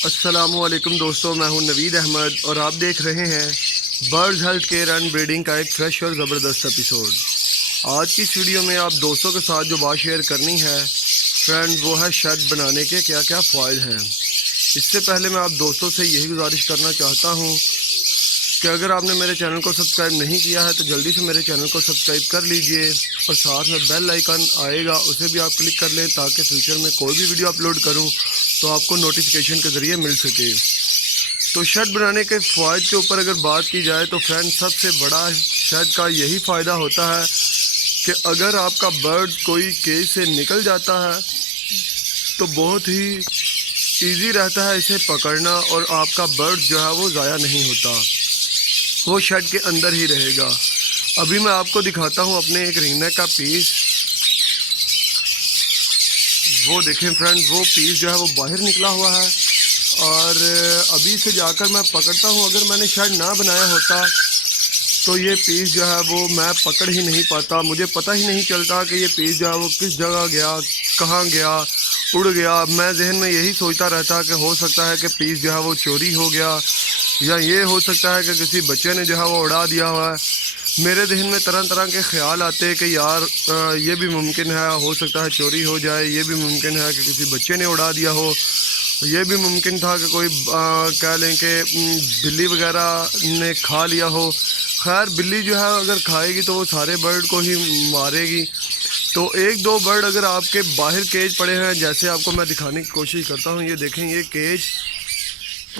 अस्सलामुअलैकुम दोस्तों, मैं हूं नवीद अहमद और आप देख रहे हैं birds health care and breeding का एक फ्रेश और ज़बरदस्त एपिसोड। आज की इस वीडियो में आप दोस्तों के साथ जो बात शेयर करनी है फ्रेंड, वो है शेड बनाने के क्या क्या फ़ायदे हैं। इससे पहले मैं आप दोस्तों से यही गुजारिश करना चाहता हूं कि अगर आपने मेरे चैनल को सब्सक्राइब नहीं किया है तो जल्दी से मेरे चैनल को सब्सक्राइब कर लीजिए और साथ में बेल आइकन आएगा, उसे भी आप क्लिक कर लें ताकि फ्यूचर में कोई भी वीडियो अपलोड करूं तो आपको नोटिफिकेशन के ज़रिए मिल सके। तो शेड बनाने के फ़ायदे के ऊपर अगर बात की जाए तो फ्रेंड, सबसे बड़ा शेड का यही फ़ायदा होता है कि अगर आपका बर्ड कोई केज से निकल जाता है तो बहुत ही ईजी रहता है इसे पकड़ना और आपका बर्ड जो है वो ज़ाया नहीं होता, वो शेड के अंदर ही रहेगा। अभी मैं आपको दिखाता हूँ अपने एक रिंगनेक का पीस। वो देखें फ्रेंड, वो पीस जो है वो बाहर निकला हुआ है और अभी से जाकर मैं पकड़ता हूँ। अगर मैंने शेड ना बनाया होता तो ये पीस जो है वो मैं पकड़ ही नहीं पाता, मुझे पता ही नहीं चलता कि ये पीस जो है वो किस जगह गया, कहाँ गया, उड़ गया। मैं जहन में यही सोचता रहता कि हो सकता है कि पीस जो है वो चोरी हो गया या ये हो सकता है कि किसी बच्चे ने जो है वो उड़ा दिया हुआ है। मेरे जहन में तरह तरह के ख्याल आते कि यार ये भी मुमकिन है, हो सकता है चोरी हो जाए, ये भी मुमकिन है कि किसी बच्चे ने उड़ा दिया हो, ये भी मुमकिन था कि कोई कह लें कि बिल्ली वगैरह ने खा लिया हो। खैर, बिल्ली जो है अगर खाएगी तो वो सारे बर्ड को ही मारेगी। तो एक दो बर्ड अगर आपके बाहर केज पड़े हैं, जैसे आपको मैं दिखाने की कोशिश करता हूँ, ये देखें ये केज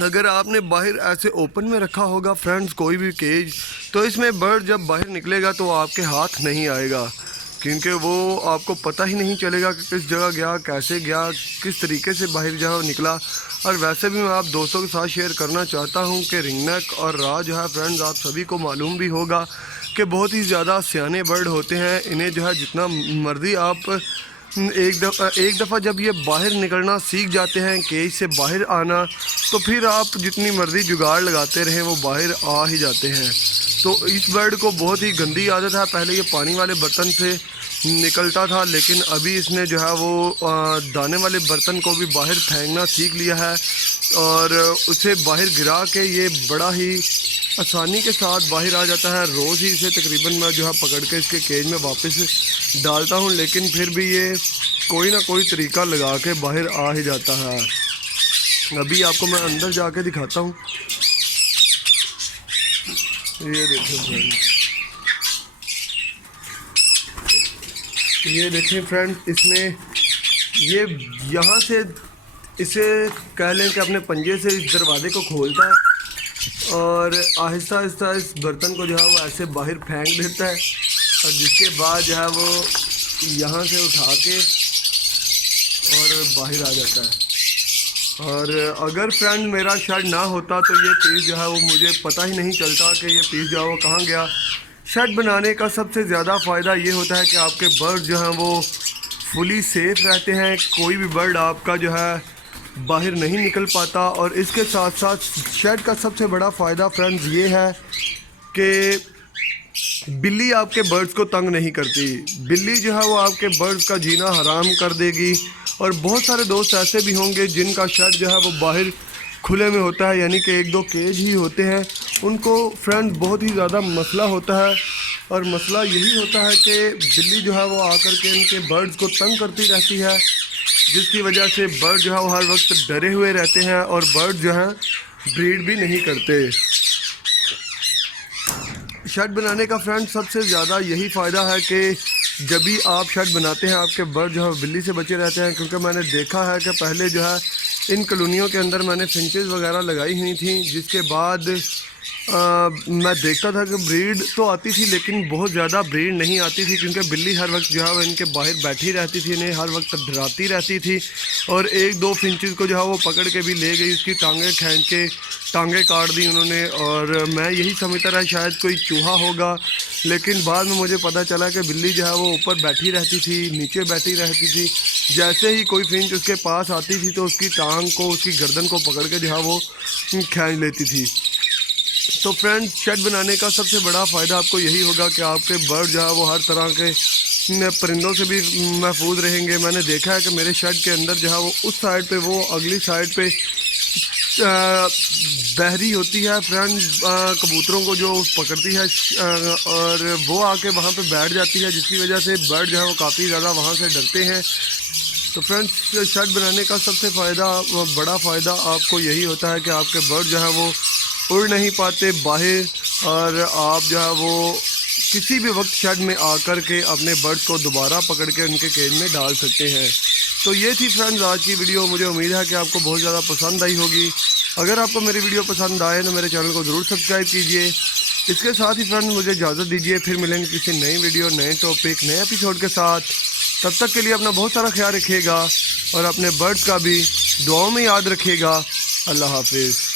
अगर आपने बाहर ऐसे ओपन में रखा होगा फ्रेंड्स कोई भी केज, तो इसमें बर्ड जब बाहर निकलेगा तो आपके हाथ नहीं आएगा, क्योंकि वो आपको पता ही नहीं चलेगा कि किस जगह गया, कैसे गया, किस तरीके से बाहर जो निकला। और वैसे भी मैं आप दोस्तों के साथ शेयर करना चाहता हूँ कि रिंगनेक और राज जो है फ्रेंड्स, आप सभी को मालूम भी होगा कि बहुत ही ज़्यादा सियाने बर्ड होते हैं। इन्हें जो है जितना मर्ज़ी आप एक दफ़ा जब ये बाहर निकलना सीख जाते हैं, केज से बाहर आना, तो फिर आप जितनी मर्ज़ी जुगाड़ लगाते रहें वो बाहर आ ही जाते हैं। तो इस बर्ड को बहुत ही गंदी आदत है, पहले ये पानी वाले बर्तन से निकलता था, लेकिन अभी इसने जो है वो दाने वाले बर्तन को भी बाहर फेंकना सीख लिया है और उसे बाहर गिरा के ये बड़ा ही आसानी के साथ बाहर आ जाता है। रोज़ ही इसे तकरीबन मैं जो है पकड़ के इसके केज में वापस डालता हूँ, लेकिन फिर भी ये कोई ना कोई तरीका लगा के बाहर आ ही जाता है। अभी आपको मैं अंदर जाके दिखाता हूँ, ये देखो फ्रेंड, ये देखें फ्रेंड, इसने ये यहाँ से इसे कह लें कि अपने पंजे से इस दरवाजे को खोलता है और आहिस्ता आहिस्ता इस बर्तन को जो है वो ऐसे बाहर फेंक देता है और जिसके बाद जो है वो यहाँ से उठा के और बाहर आ जाता है। और अगर फ्रेंड मेरा शेड ना होता तो ये पीस जो है वो मुझे पता ही नहीं चलता कि ये पीस जो है वो कहाँ गया। शेड बनाने का सबसे ज़्यादा फ़ायदा ये होता है कि आपके बर्ड जो हैं वो फुली सेफ रहते हैं, कोई भी बर्ड आपका जो है बाहर नहीं निकल पाता। और इसके साथ साथ शेड का सबसे बड़ा फ़ायदा फ्रेंड्स ये है कि बिल्ली आपके बर्ड्स को तंग नहीं करती। बिल्ली जो है वो आपके बर्ड्स का जीना हराम कर देगी। और बहुत सारे दोस्त ऐसे भी होंगे जिनका शेड जो है वो बाहर खुले में होता है, यानी कि एक दो केज ही होते हैं, उनको फ्रेंड्स बहुत ही ज़्यादा मसला होता है। और मसला यही होता है कि बिल्ली जो है वो आकर के इनके बर्ड्स को तंग करती रहती है, जिसकी वजह से बर्ड जो है वो हर वक्त डरे हुए रहते हैं और बर्ड जो है ब्रीड भी नहीं करते। शेड बनाने का फ्रेंड सबसे ज़्यादा यही फ़ायदा है कि जब भी आप शेड बनाते हैं आपके बर्ड जो है बिल्ली से बचे रहते हैं, क्योंकि मैंने देखा है कि पहले जो है इन कॉलोनियों के अंदर मैंने फिंचेस वगैरह लगाई हुई थी, जिसके बाद मैं देखता था कि ब्रीड तो आती थी लेकिन बहुत ज़्यादा ब्रीड नहीं आती थी, क्योंकि बिल्ली हर वक्त जो है वो इनके बाहर बैठी रहती थी, इन्हें हर वक्त डराती रहती थी। और एक दो फिंचेस को जो है वो पकड़ के भी ले गई, उसकी टांगें खींच के टांगें काट दी उन्होंने। और मैं यही समझता रहा शायद कोई चूहा होगा, लेकिन बाद में मुझे पता चला कि बिल्ली जो है वो ऊपर बैठी रहती थी, नीचे बैठी रहती थी। जैसे ही कोई फिंच उसके पास आती थी तो उसकी टांग को, उसकी गर्दन को पकड़ के जो है वो खींच लेती थी। तो फ्रेंड्स, शेड बनाने का सबसे बड़ा फ़ायदा आपको यही होगा कि आपके बर्ड जो है वो हर तरह के परिंदों से भी महफूज रहेंगे। मैंने देखा है कि मेरे शेड के अंदर जो है वो उस साइड पे, वो अगली साइड पे बहरी होती है फ्रेंड, कबूतरों को जो पकड़ती है और वो आके वहाँ पे बैठ जाती है, जिसकी वजह से बर्ड जो है वो काफ़ी ज़्यादा वहाँ से डरते हैं। तो फ्रेंड्स शेड बनाने का सबसे बड़ा फ़ायदा आपको यही होता है कि आपके बर्ड जो है वो उड़ नहीं पाते बाहर, और आप जो है वो किसी भी वक्त शेड में आकर के अपने बर्ड्स को दोबारा पकड़ के उनके केज में डाल सकते हैं। तो ये थी फ्रेंड्स आज की वीडियो। मुझे उम्मीद है कि आपको बहुत ज़्यादा पसंद आई होगी। अगर आपको मेरी वीडियो पसंद आए तो मेरे चैनल को ज़रूर सब्सक्राइब कीजिए। इसके साथ ही फ्रेंड्स मुझे इजाज़त दीजिए, फिर मिलेंगे किसी नई वीडियो, नए टॉपिक, नए एपिसोड के साथ। तब तक के लिए अपना बहुत सारा ख्याल रखिएगा और अपने बर्ड्स का भी दुआओं में याद रखिएगा। अल्लाह हाफिज़।